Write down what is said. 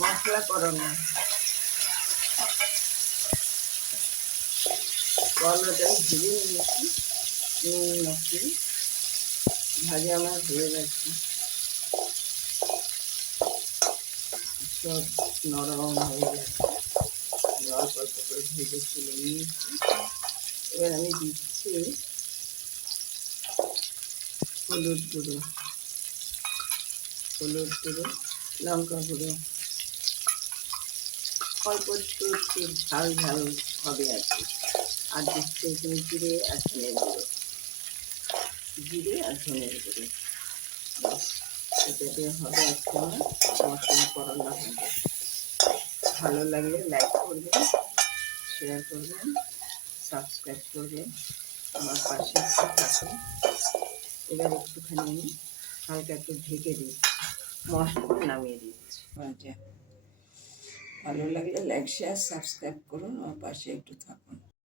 মশলা করো না, করলাটাই ভেজে নিয়েছি, নুন মাখিয়ে ভাজা আমার হয়ে গেছে, সব নরম হয়ে গেছে, অল্প অল্প করে ভেজে তুলে নিয়েছি। এবার আমি দিচ্ছি হলুদ গুঁড়ো, লঙ্কা গুঁড়ো, অল্প একটু একটু ঝাল ঝাল হবে আর কি। আর দিচ্ছে এখানে জিরে আর ধনের গুঁড়ো, ব্যাস এটা দিয়ে হবে একটা মশলা করলা হবে। ভালো লাগলে লাইক করবেন, শেয়ার করবেন, সাবস্ক্রাইব করবেন, আমার পাশে একটু থাকুন। এবার একটুখানি আমি হালকা একটু ঢেকে দিচ্ছি, মশলা নামিয়ে দিচ্ছি। ভালো লাগলে লাইক শেয়ার সাবস্ক্রাইব করুন, আমার পাশে একটু থাকুন।